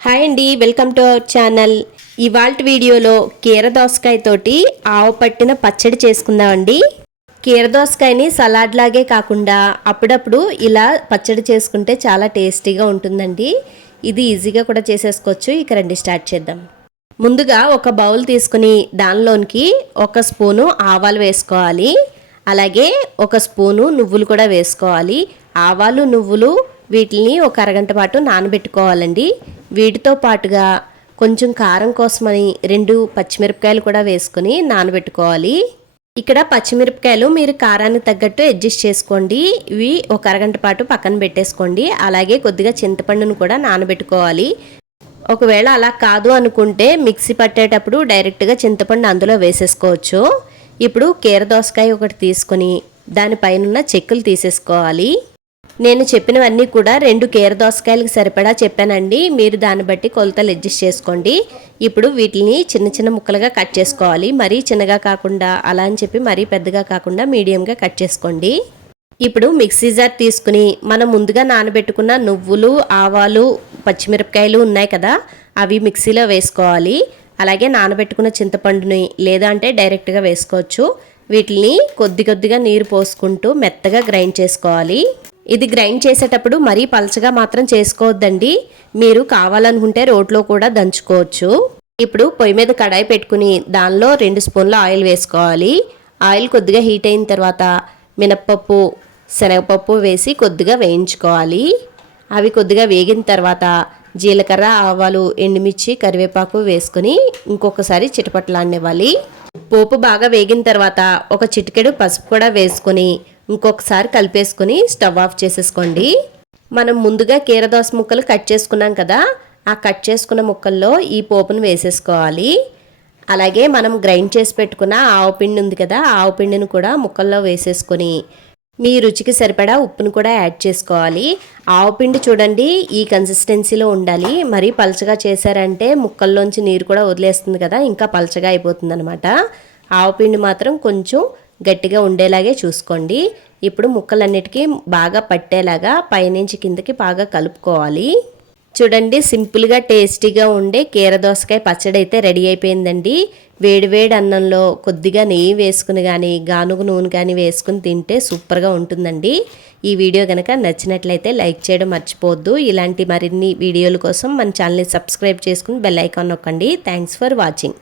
Hi అండి welcome to our channel. ఇవాళ వీడియోలో కీర తోటి ఆవు పట్టిన పచ్చడి చేసుకుందామండి కీర దోసకాయని సలాడ్ లాగే కాకుండా అప్పుడప్పుడు ఇలా పచ్చడి చేసుకుంటే చాలా టేస్టీగా ఉంటుందండి. ఇది ఈజీగా కూడా చేసేసుకోవచ్చు. ఇక రండి స్టార్ట్ చేద్దాం. ముందుగా ఒక బౌల్ తీసుకుని దానిలోనికి ఒక స్పూను ఆవాలు వేసుకోవాలి. అలాగే ఒక స్పూను నువ్వులు కూడా వేసుకోవాలి. ఆవాలు నువ్వులు వీటిని ఒక అరగంట పాటు నానబెట్టుకోవాలండి. వీటితో పాటుగా కొంచెం కారం కోసమని రెండు పచ్చిమిరపకాయలు కూడా వేసుకుని నానబెట్టుకోవాలి. ఇక్కడ పచ్చిమిరపకాయలు మీరు కారానికి తగ్గట్టు అడ్జస్ట్ చేసుకోండి. ఇవి ఒక అరగంట పాటు పక్కన పెట్టేసుకోండి. అలాగే కొద్దిగా చింతపండును కూడా నానబెట్టుకోవాలి. ఒకవేళ అలా కాదు అనుకుంటే మిక్సీ పట్టేటప్పుడు డైరెక్ట్గా చింతపండు అందులో వేసేసుకోవచ్చు. ఇప్పుడు కీర దోసకాయ ఒకటి తీసుకొని దానిపైన చెక్కులు తీసేసుకోవాలి. నేను చెప్పినవన్నీ కూడా రెండు కీర దోసకాయలకు సరిపడా చెప్పానండి. మీరు దాన్ని బట్టి కొలతలు అడ్జస్ట్ చేసుకోండి. ఇప్పుడు వీటిని చిన్న చిన్న ముక్కలుగా కట్ చేసుకోవాలి. మరీ చిన్నగా కాకుండా అలా అని చెప్పి మరీ పెద్దగా కాకుండా మీడియంగా కట్ చేసుకోండి. ఇప్పుడు మిక్సీ జార్ తీసుకుని మనం ముందుగా నానబెట్టుకున్న నువ్వులు ఆవాలు పచ్చిమిరపకాయలు ఉన్నాయి కదా అవి మిక్సీలో వేసుకోవాలి. అలాగే నానబెట్టుకున్న చింతపండుని లేదా అంటే డైరెక్ట్గా వేసుకోవచ్చు. వీటిని కొద్ది కొద్దిగా నీరు పోసుకుంటూ మెత్తగా గ్రైండ్ చేసుకోవాలి. ఇది గ్రైండ్ చేసేటప్పుడు మరీ పలచగా మాత్రం చేసుకోవద్దండి. మీరు కావాలనుకుంటే రోట్లో కూడా దంచుకోవచ్చు. ఇప్పుడు పొయ్యి మీద కడాయి పెట్టుకుని దానిలో రెండు స్పూన్ల ఆయిల్ వేసుకోవాలి. ఆయిల్ కొద్దిగా హీట్ అయిన తర్వాత మినప్పప్పు శనగపప్పు వేసి కొద్దిగా వేయించుకోవాలి. అవి కొద్దిగా వేగిన తర్వాత జీలకర్ర ఆవాలు ఎండుమిర్చి కరివేపాకు వేసుకొని ఇంకొకసారి చిటపట్లాడినివ్వాలి. పోపు బాగా వేగిన తర్వాత ఒక చిటికెడు పసుపు కూడా వేసుకొని ఇంకొకసారి కలిపేసుకుని స్టవ్ ఆఫ్ చేసేసుకోండి. మనం ముందుగా కీరదోస ముక్కలు కట్ చేసుకున్నాం కదా ఆ కట్ చేసుకున్న ముక్కల్లో ఈ పోపును వేసేసుకోవాలి. అలాగే మనం గ్రైండ్ చేసి పెట్టుకున్న ఆవు పిండి ఉంది కదా ఆవు పిండిని కూడా ముక్కల్లో వేసేసుకొని మీ రుచికి సరిపడా ఉప్పును కూడా యాడ్ చేసుకోవాలి. ఆవు పిండి చూడండి ఈ కన్సిస్టెన్సీలో ఉండాలి. మరీ పలచగా చేశారంటే ముక్కల్లోంచి నీరు కూడా వదిలేస్తుంది కదా ఇంకా పలచగా అయిపోతుంది అనమాట ఆవు పిండి మాత్రం కొంచెం గట్టిగా ఉండేలాగే చూసుకోండి. ఇప్పుడు ముక్కలన్నిటికీ బాగా పట్టేలాగా పైనుంచి కిందకి బాగా కలుపుకోవాలి. చూడండి సింపుల్గా టేస్టీగా ఉండే కీర దోసకాయ పచ్చడి అయితే రెడీ అయిపోయిందండి. వేడివేడి అన్నంలో కొద్దిగా నెయ్యి వేసుకుని కానీ గానుగు నూనె కానీ వేసుకుని తింటే సూపర్గా ఉంటుందండి. ఈ వీడియో కనుక నచ్చినట్లయితే లైక్ చేయడం మర్చిపోవద్దు. ఇలాంటి మరిన్ని వీడియోల కోసం మన ఛానల్ని సబ్స్క్రైబ్ చేసుకుని బెల్ ఐకాన్ నొక్కండి. Thanks for watching.